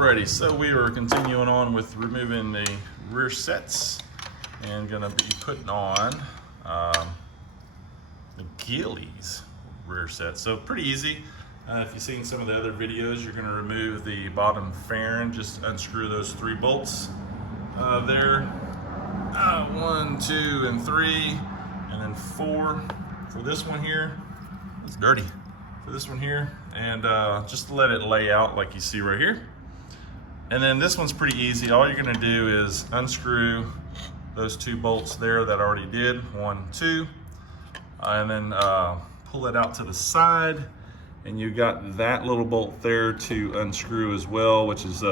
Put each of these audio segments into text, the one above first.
Alrighty, so we are continuing on with removing the rear sets and gonna be putting on the Gilles rear set. So pretty easy. If you've seen some of the other videos, you're gonna remove the bottom fairing, just unscrew those 3 bolts there. 1, 2, and 3, and then 4 for this one here. It's dirty. For this one here, and just to let it lay out like you see right here. And then this one's pretty easy. All you're gonna do is unscrew those 2 bolts there that I already did, 1, 2, and then pull it out to the side, and you got that little bolt there to unscrew as well, which is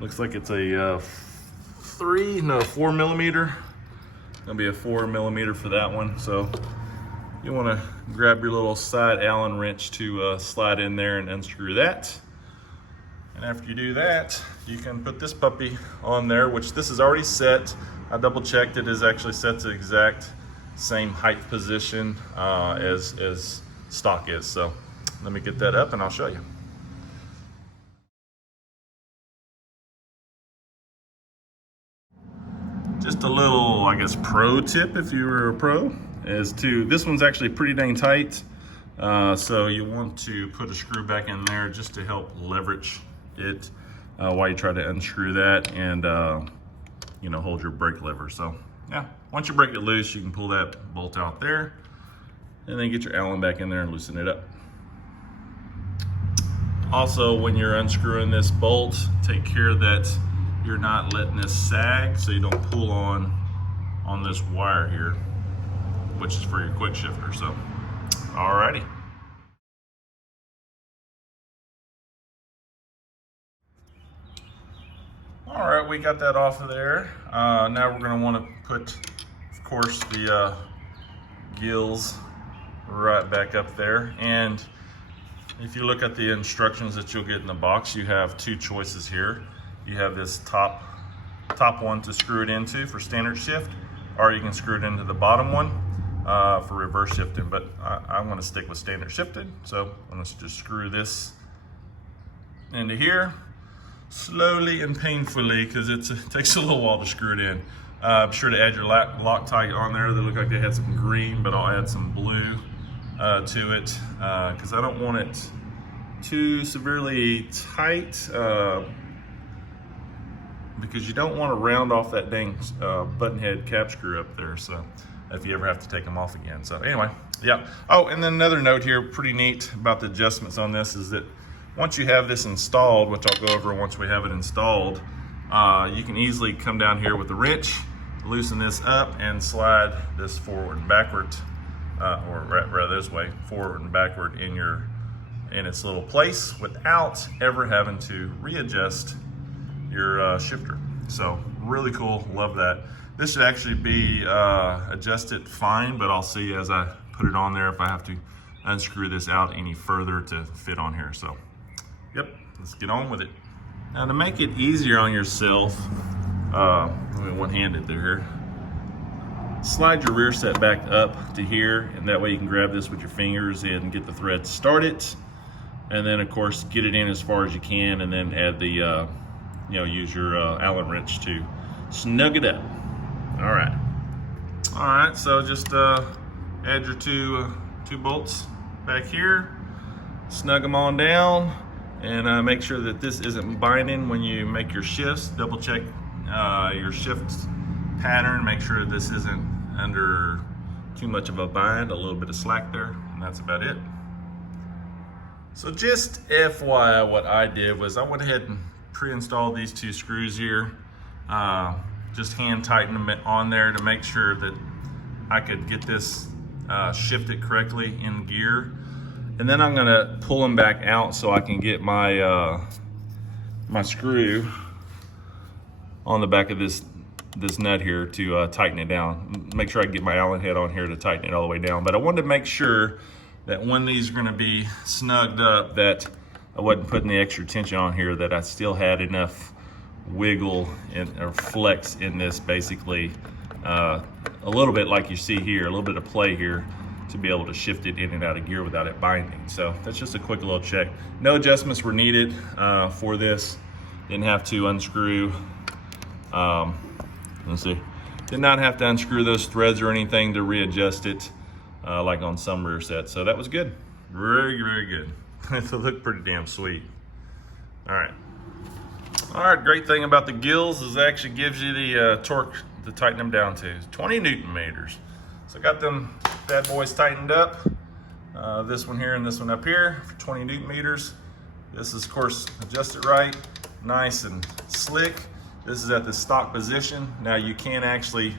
looks like it's a 4 millimeter. Gonna be a 4 millimeter for that one. So you want to grab your little side Allen wrench to slide in there and unscrew that. And after you do that, you can put this puppy on there, which this is already set. I double checked, it is actually set to exact same height position as stock is. So let me get that up and I'll show you. Just a little, I guess, pro tip if you were a pro, is to, this one's actually pretty dang tight. So you want to put a screw back in there just to help leverage it while you try to unscrew that and you know, hold your brake lever. So yeah, once you break it loose, you can pull that bolt out there and then get your Allen back in there and loosen it up. Also, when you're unscrewing this bolt, take care that you're not letting this sag so you don't pull on this wire here, which is for your quick shifter. So alrighty. All right, we got that off of there. Now we're gonna wanna put, of course, the Gilles right back up there. And if you look at the instructions that you'll get in the box, you have 2 choices here. You have this top one to screw it into for standard shift, or you can screw it into the bottom one for reverse shifting, but I'm gonna stick with standard shifted. So I'm gonna just screw this into here, slowly and painfully, because it takes a little while to screw it in. Be sure to add your Loctite on there. They look like they had some green, but I'll add some blue to it, because I don't want it too severely tight, because you don't want to round off that dang button head cap screw up there, so if you ever have to take them off again. So anyway, yeah. Oh, and then another note here, pretty neat about the adjustments on this, is that once you have this installed, which I'll go over once we have it installed, you can easily come down here with the wrench, loosen this up, and slide this forward and backward, or rather this way, forward and backward in its little place without ever having to readjust your shifter. So really cool, love that. This should actually be adjusted fine, but I'll see as I put it on there if I have to unscrew this out any further to fit on here. So yep, let's get on with it. Now to make it easier on yourself, let me one-handed there. Slide your rear set back up to here, and that way you can grab this with your fingers and get the thread started. And then of course get it in as far as you can, and then add the, you know, use your Allen wrench to snug it up. All right, so just add your two bolts back here, snug them on down, and make sure that this isn't binding when you make your shifts. Double check your shift pattern, make sure this isn't under too much of a bind, a little bit of slack there, and that's about it. So just FYI, what I did was I went ahead and pre-installed these 2 screws here, just hand tighten them on there to make sure that I could get this shifted correctly in gear. And then I'm gonna pull them back out so I can get my my screw on the back of this nut here to tighten it down. Make sure I get my Allen head on here to tighten it all the way down. But I wanted to make sure that when these are gonna be snugged up, that I wasn't putting the extra tension on here, that I still had enough wiggle or flex in this, basically a little bit like you see here, a little bit of play here to be able to shift it in and out of gear without it binding. So that's just a quick little check. No adjustments were needed for this. Didn't have to unscrew, let's see, did not have to unscrew those threads or anything to readjust it like on some rear sets. So that was good, very, very good. It looked pretty damn sweet. All right, great thing about the Gilles is it actually gives you the torque to tighten them down to, 20 Newton meters. So I got them bad boys tightened up. This one here and this one up here for 20 Newton meters. This is, of course, adjusted right, nice and slick. This is at the stock position. Now you can actually,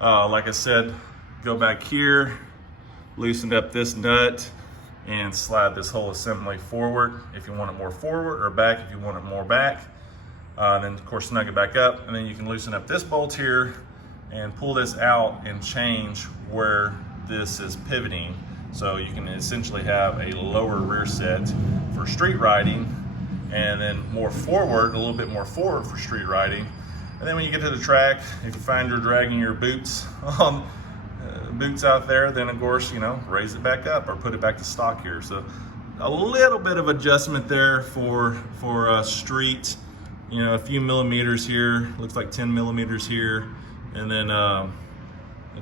like I said, go back here, loosen up this nut, and slide this whole assembly forward if you want it more forward, or back if you want it more back. Then of course snug it back up, and then you can loosen up this bolt here and pull this out and change where this is pivoting. So you can essentially have a lower rear set for street riding, and then more forward, a little bit more forward for street riding. And then when you get to the track, if you find you're dragging your boots on boots out there, then of course, you know, raise it back up or put it back to stock here. So a little bit of adjustment there for street, you know, a few millimeters here, looks like 10 millimeters here. And then of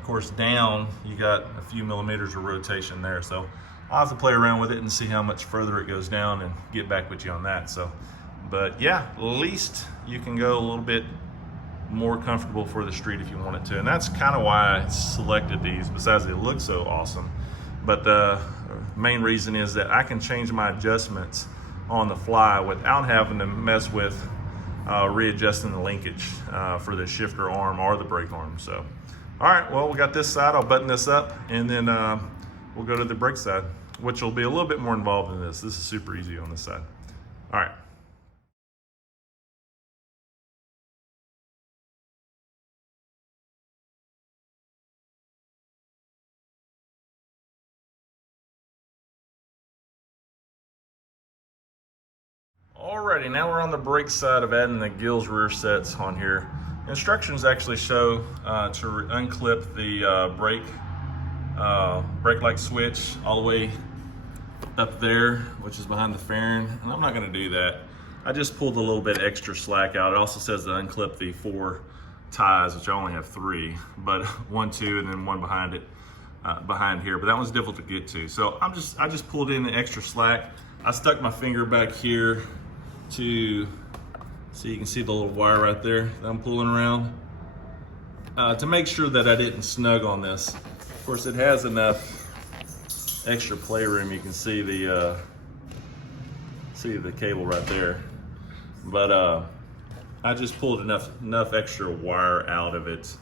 course down, you got a few millimeters of rotation there. So I'll have to play around with it and see how much further it goes down and get back with you on that. So, but yeah, at least you can go a little bit more comfortable for the street if you wanted to. And that's kind of why I selected these, besides they look so awesome. But the main reason is that I can change my adjustments on the fly without having to mess with readjusting the linkage for the shifter arm or the brake arm. So, all right, well, we got this side. I'll button this up, and then we'll go to the brake side, which will be a little bit more involved in this. This is super easy on this side. All right. Alrighty, now we're on the brake side of adding the Gilles rear sets on here. Instructions actually show to unclip the brake light switch all the way up there, which is behind the fairing, and I'm not going to do that. I just pulled a little bit extra slack out. It also says to unclip the 4 ties, which I only have 3, but 1, 2, and then one behind it, behind here. But that one's difficult to get to, so I just pulled in the extra slack. I stuck my finger back here to, so you can see the little wire right there that I'm pulling around, to make sure that I didn't snug on this. Of course, it has enough extra playroom. You can see the cable right there, but I just pulled enough extra wire out of it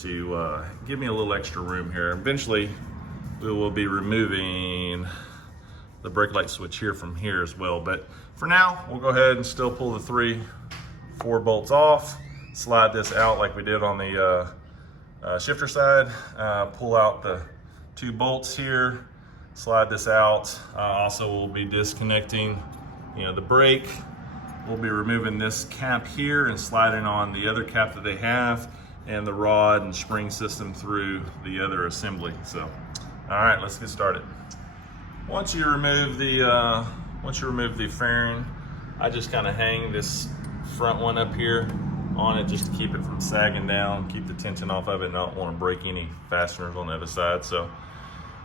to give me a little extra room here. Eventually, we will be removing the brake light switch here from here as well, but for now we'll go ahead and still pull the 3, 4 bolts off, slide this out like we did on the shifter side, pull out the 2 bolts here, slide this out. Also, we'll be disconnecting, you know, the brake. We'll be removing this cap here and sliding on the other cap that they have, and the rod and spring system through the other assembly. So, all right, let's get started. Once you remove the fairing, I just kind of hang this front one up here on it just to keep it from sagging down, keep the tension off of it, and I don't want to break any fasteners on the other side. So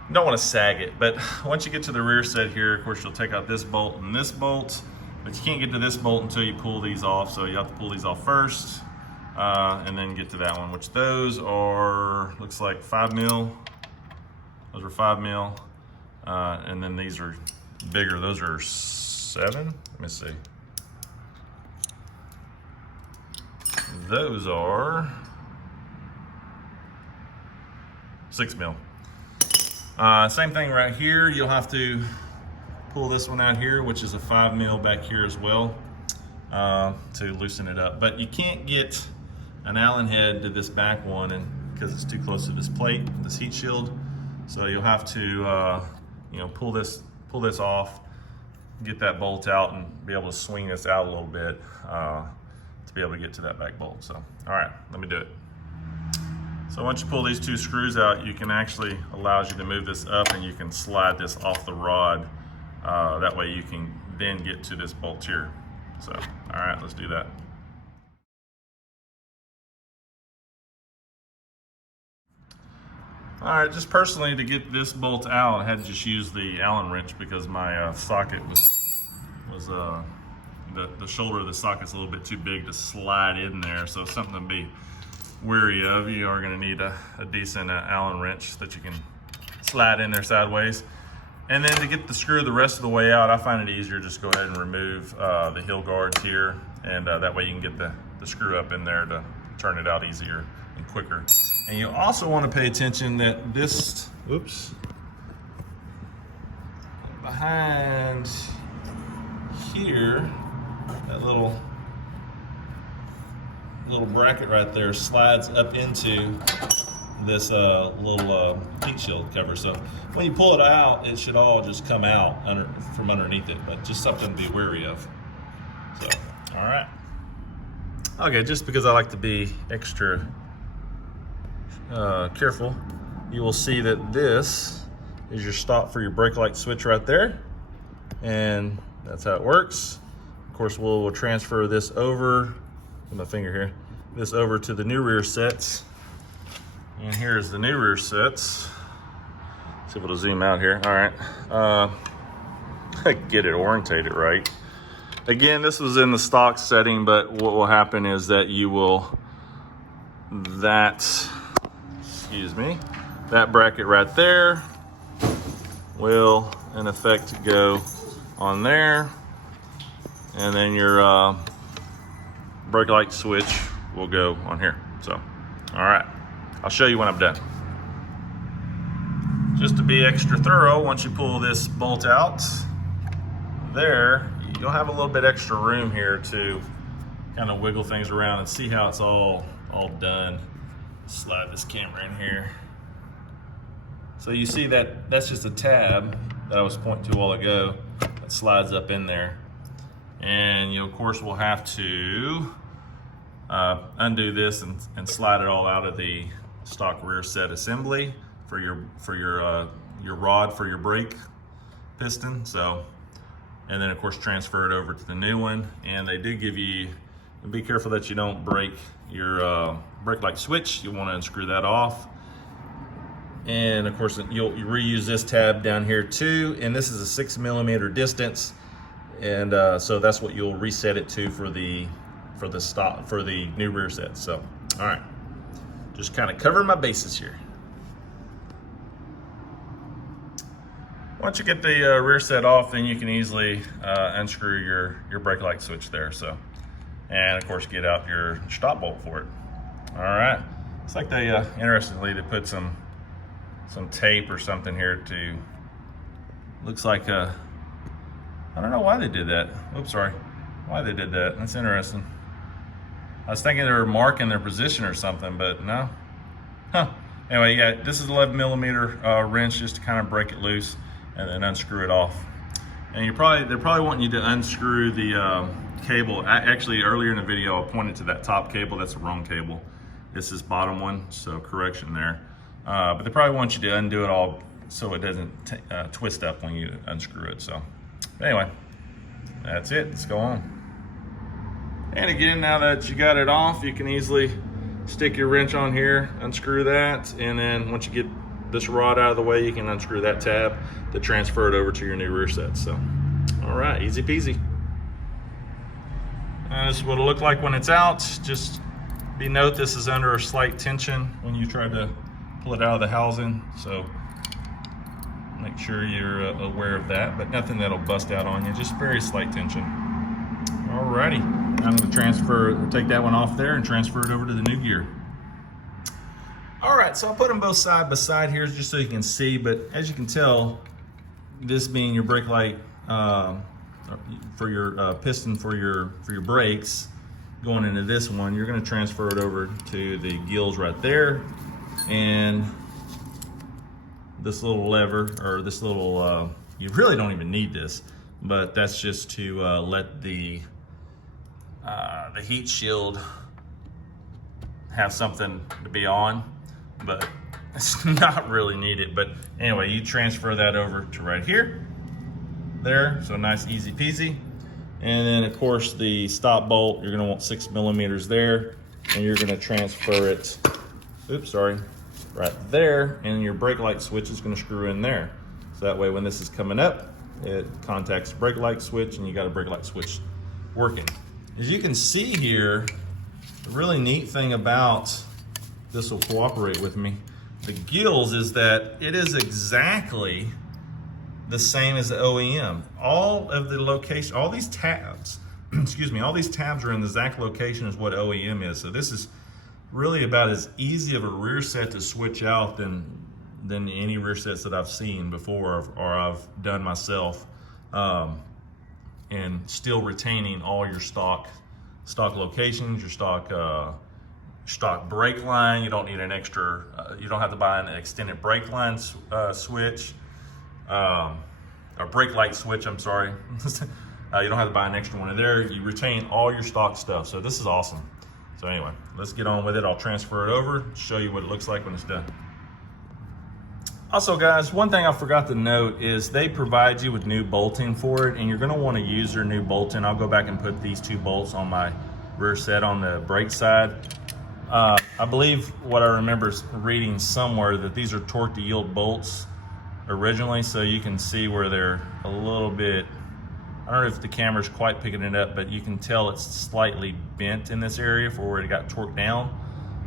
you don't want to sag it. But once you get to the rear set here, of course, you'll take out this bolt and this bolt, but you can't get to this bolt until you pull these off. So you have to pull these off first, and then get to that one, which those are, looks like 5 mil. Those are 5 mil. And then these are bigger. Those are 7. Let me see. Those are 6 mil. Same thing right here. You'll have to pull this one out here, which is a 5 mil back here as well, to loosen it up. But you can't get an Allen head to this back one, and because it's too close to this plate, this heat shield. So you'll have to you know, pull this off, get that bolt out, and be able to swing this out a little bit to be able to get to that back bolt. So, all right, let me do it. So once you pull these 2 screws out, you can actually, allows you to move this up, and you can slide this off the rod. That way you can then get to this bolt here. So, all right, let's do that. All right, just personally to get this bolt out, I had to just use the Allen wrench because my socket was the shoulder of the socket's a little bit too big to slide in there. So something to be wary of. You are going to need a decent Allen wrench that you can slide in there sideways. And then to get the screw the rest of the way out, I find it easier just go ahead and remove the heel guards here, and that way you can get the screw up in there to turn it out easier and quicker. And you also want to pay attention that this, whoops, behind here, that little bracket right there slides up into this little heat shield cover. So when you pull it out, it should all just come out from underneath it, but just something to be wary of. So, all right. Okay, just because I like to be extra careful, you will see that this is your stop for your brake light switch right there, and that's how it works. Of course, we'll transfer this over with my finger here, this over to the new rear sets, and here's the new rear sets. See if it'll zoom out here. All right, get it orientated right. Again, this was in the stock setting, but what will happen is that you will that bracket right there will in effect go on there, and then your brake light switch will go on here. So, all right, I'll show you when I'm done. Just to be extra thorough, once you pull this bolt out, there, you'll have a little bit extra room here to kind of wiggle things around and see how it's all done. Slide this camera in here. So you see that that's just a tab that I was pointing to a while ago that slides up in there. And you of course will have to undo this and slide it all out of the stock rear set assembly for your rod for your brake piston. So, and then of course transfer it over to the new one. And they do give you, and be careful that you don't break your brake light switch. You want to unscrew that off. And of course you'll reuse this tab down here too. And this is a 6mm distance. And so that's what you'll reset it to for the new rear set. So, all right, just kind of covering my bases here. Once you get the rear set off, then you can easily unscrew your brake light switch there. So, and of course get out your stop bolt for it. All right, it's like they interestingly they put some tape or something here to, looks like I don't know why they did that. Oops, sorry, why they did that. That's interesting. I was thinking they were marking their position or something, but no. Huh. Anyway, yeah, this is 11mm wrench just to kind of break it loose and then unscrew it off. And they're probably wanting you to unscrew the cable. Actually, earlier in the video, I pointed to that top cable. That's the wrong cable. This is bottom one, so correction there. But they probably want you to undo it all so it doesn't twist up when you unscrew it. So anyway, that's it. Let's go on. And again, now that you got it off, you can easily stick your wrench on here, unscrew that, and then once you get this rod out of the way, you can unscrew that tab to transfer it over to your new rear set. So, all right, easy peasy. This is what it'll look like when it's out. Just note this is under a slight tension when you try to pull it out of the housing. So make sure you're aware of that, but nothing that'll bust out on you, just very slight tension. Alrighty, I'm gonna take that one off there and transfer it over to the new gear. All right, so I'll put them both side by side here just so you can see, but as you can tell, this being your brake light for your piston for your brakes, going into this one, you're gonna transfer it over to the gills right there, and this little lever, or this little, you really don't even need this, but that's just to let the heat shield have something to be on, but it's not really needed. But anyway, you transfer that over to right here, there, so nice, easy peasy. And then of course the stop bolt, you're gonna want 6 millimeters there, and you're gonna transfer it, oops, sorry, right there, and your brake light switch is gonna screw in there. So that way when this is coming up, it contacts the brake light switch and you got a brake light switch working. As you can see here, the really neat thing about this will cooperate with me, the Gilles, is that it is exactly the same as the OEM. All of the location, all these tabs, excuse me, all these tabs are in the exact location as what OEM is. So this is really about as easy of a rear set to switch out than any rear sets that I've seen before or I've done myself, and still retaining all your stock locations, your stock brake line. You don't need an extra, you don't have to buy an extended brake line switch, or brake light switch, I'm sorry. You don't have to buy an extra one in there. You retain all your stock stuff. So this is awesome. So anyway, let's get on with it. I'll transfer it over, show you what it looks like when it's done. Also guys, one thing I forgot to note is they provide you with new bolting for it, and you're gonna wanna use your new bolting. I'll go back and put these 2 bolts on my rear set on the brake side. I believe what I remember reading somewhere that these are torque to yield bolts originally, so you can see where they're a little bit, I don't know if the camera's quite picking it up, but you can tell it's slightly bent in this area for where it got torqued down.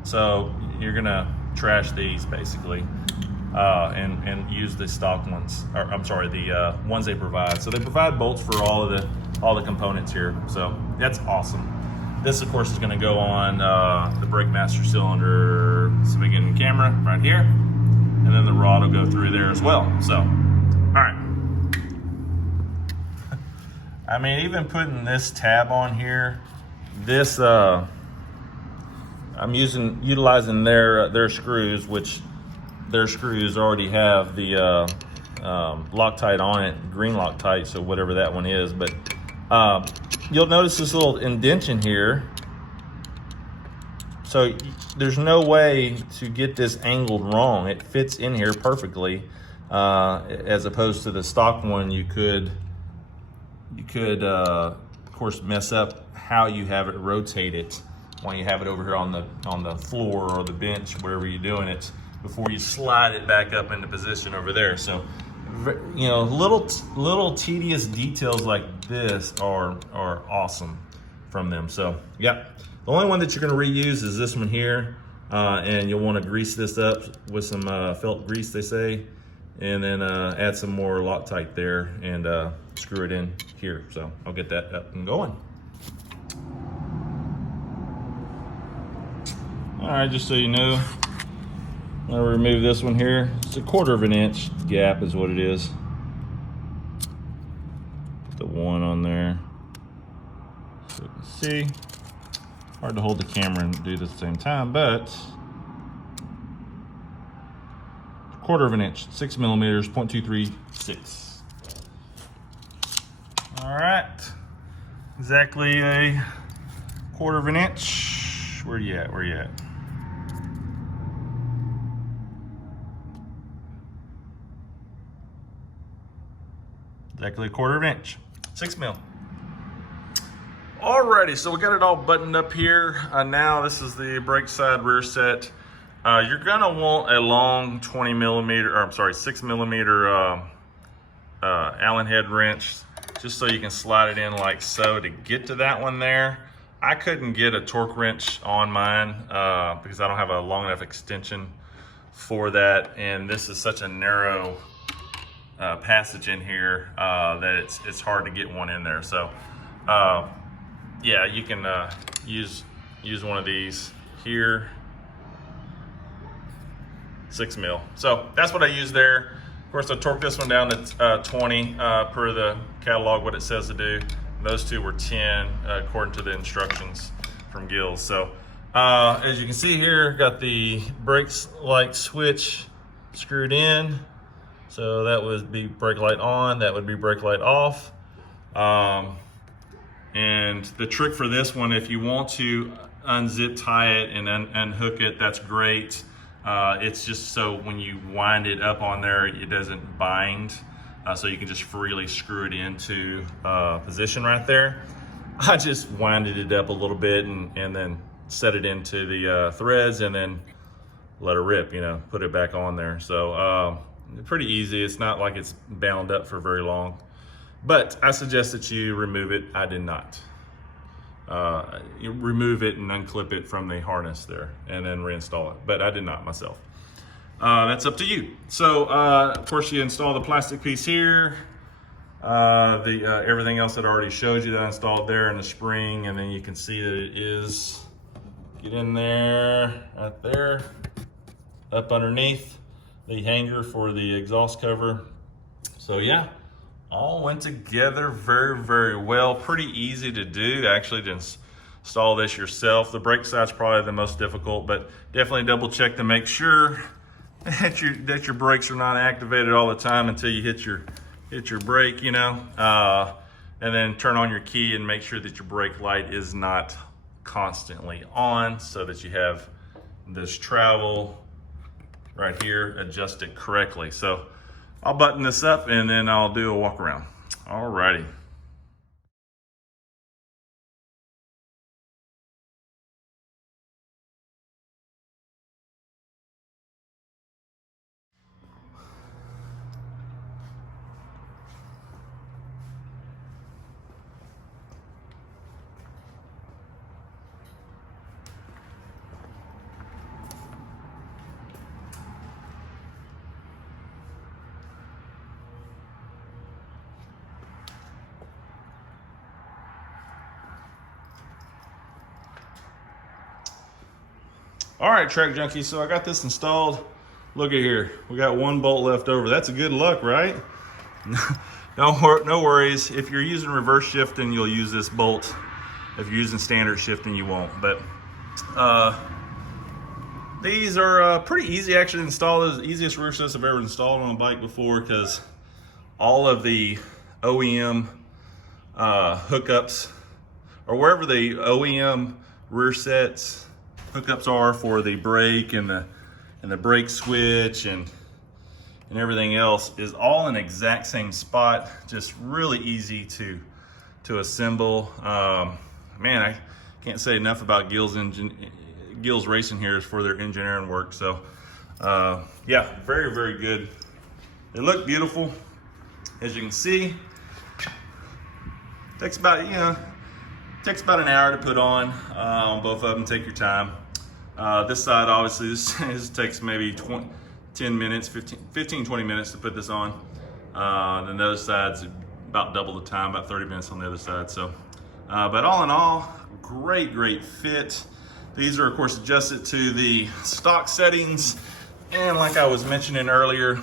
So you're gonna trash these basically. And use the stock ones, or I'm sorry, the ones they provide. So they provide bolts for all the components here. So that's awesome. This of course is going to go on the brake master cylinder. So we get in camera right here, and then the rod will go through there as well. So, all right. I mean, even putting this tab on here, this I'm utilizing their screws, which their screws already have the Loctite on it, green Loctite, so whatever that one is. But you'll notice this little indentation here. So there's no way to get this angled wrong. It fits in here perfectly, as opposed to the stock one. You could of course mess up how you have it rotated when you have it over here on the floor or the bench, wherever you're doing it, before you slide it back up into position over there. So, you know, little tedious details like this are awesome from them. So, yeah, the only one that you're going to reuse is this one here, and you'll want to grease this up with some felt grease, they say, and then add some more Loctite there and screw it in here. So I'll get that up and going. All right, just so you know, I'll remove this one here. It's a 1/4 of an inch gap is what it is. Put the one on there so you can see. Hard to hold the camera and do it at the same time, but 1/4 of an inch, 6 millimeters, 0.236. All right, exactly a 1/4 of an inch. Where you at? Where you at? Exactly a 1/4 of an inch, 6 mil. Alrighty, so we got it all buttoned up here. Now this is the brake side rear set. You're gonna want a long 6 millimeter Allen head wrench, just so you can slide it in like so to get to that one there. I couldn't get a torque wrench on mine because I don't have a long enough extension for that, and this is such a narrow passage in here that it's hard to get one in there. So yeah, you can use one of these here, 6 mil. So that's what I use there. Of course, I torqued this one down to 20 per the catalog, what it says to do. Those two were 10 according to the instructions from Gilles. So as you can see here, got the brake light switch screwed in. So that would be brake light on, that would be brake light off. And the trick for this one, if you want to unzip tie it and unhook it, that's great. It's just so when you wind it up on there, it doesn't bind. so you can just freely screw it into position right there. I just winded it up a little bit and then set it into the threads and then let it rip, you know, put it back on there. So pretty easy. It's not like it's bound up for very long, but I suggest that you remove it. I did not. You remove it and unclip it from the harness there and then reinstall it, but I did not myself. That's up to you. So of course you install the plastic piece here, everything else that I already showed you that I installed there in the spring, and then you can see that it is, get in there, right there, up underneath the hanger for the exhaust cover. So yeah, all went together very, very well. Pretty easy to do, actually, to install this yourself. The brake side's probably the most difficult, but definitely double check to make sure that your brakes are not activated all the time until you hit your brake, you know. And then turn on your key and make sure that your brake light is not constantly on, so that you have this travel right here adjusted correctly. So I'll button this up and then I'll do a walk around. Alrighty. All right, Track Junkies, so I got this installed. Look at here, we got one bolt left over. That's a good luck, right? No worries. If you're using reverse shifting, you'll use this bolt. If you're using standard shifting, you won't. But these are pretty easy actually to install. They're the easiest rear sets I've ever installed on a bike before, because all of the OEM hookups, or wherever the OEM rear sets hookups are for the brake and the brake switch and everything else, is all in the exact same spot. Just really easy to assemble. Man, I can't say enough about Gilles Racing here for their engineering work. So yeah, very, very good. They look beautiful, as you can see. Takes about an hour to put on both of them. Take your time. This side, obviously, this takes maybe 10 minutes, 15, 20 minutes to put this on. Then the other side's about double the time, about 30 minutes on the other side. So, but all in all, great fit. These are, of course, adjusted to the stock settings. And like I was mentioning earlier,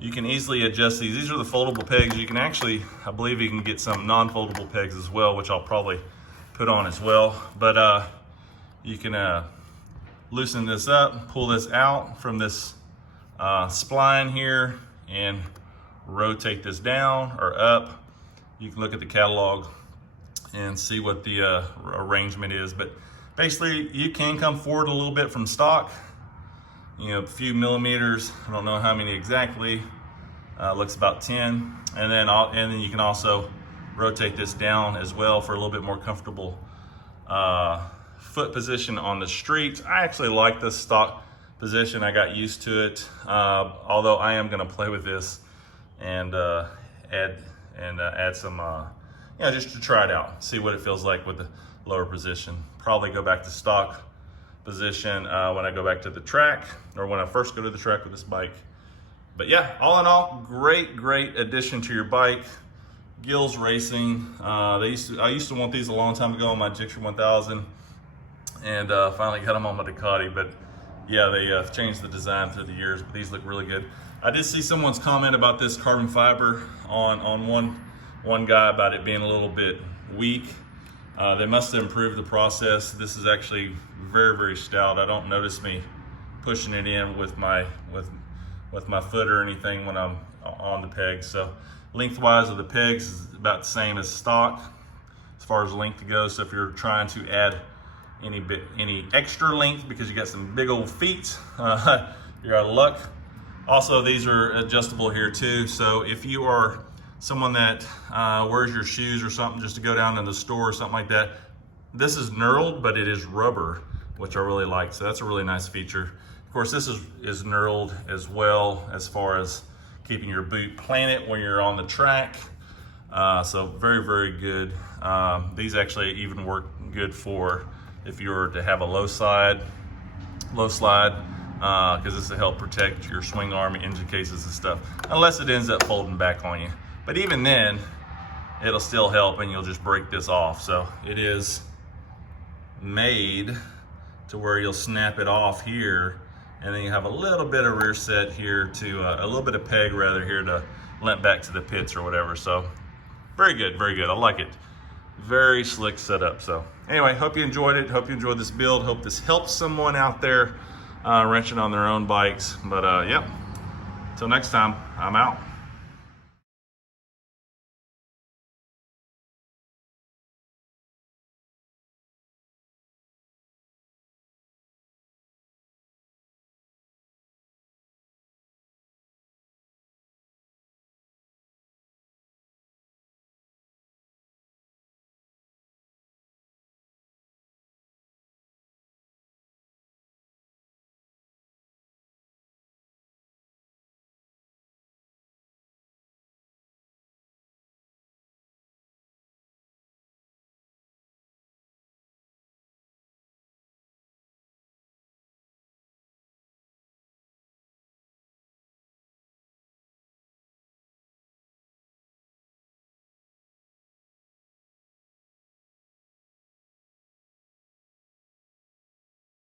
you can easily adjust these. These are the foldable pegs. You can actually, I believe you can get some non-foldable pegs as well, which I'll probably put on as well. But you can loosen this up, pull this out from this spline here, and rotate this down or up. You can look at the catalog and see what the arrangement is. But basically, you can come forward a little bit from stock, you know, a few millimeters. I don't know how many exactly. Looks about 10. And then you can also rotate this down as well for a little bit more comfortable foot position on the street. I actually like this stock position. I got used to it. Although I am going to play with this and add some, just to try it out, see what it feels like with the lower position. Probably go back to stock position when I go back to the track, or when I first go to the track with this bike. But yeah, all in all, great addition to your bike. Gilles Racing. I used to want these a long time ago on my Gixxer 1000, and finally got them on my Ducati. But yeah, they changed the design through the years, but these look really good. I did see someone's comment about this carbon fiber on one guy about it being a little bit weak. They must have improved the process. This is actually very stout. I don't notice me pushing it in with my foot or anything when I'm on the pegs. So lengthwise of the pegs is about the same as stock as far as length goes. So if you're trying to add any extra length because you got some big old feet, you're out of luck. Also, these are adjustable here too. So if you are someone that wears your shoes or something just to go down to the store or something like that, this is knurled, but it is rubber, which I really like. So that's a really nice feature. Of course, this is knurled as well as far as keeping your boot planted when you're on the track. So very, very good. These actually even work good for if you were to have a low slide, because this will help protect your swing arm in engine cases and stuff, unless it ends up folding back on you. But even then, it'll still help and you'll just break this off. So it is made to where you'll snap it off here, and then you have a little bit of rear set here to, a little bit of peg rather here to limp back to the pits or whatever. So very good, very good. I like it. Very slick setup. So anyway, hope you enjoyed it. Hope you enjoyed this build. Hope this helps someone out there wrenching on their own bikes. But yeah, until next time, I'm out.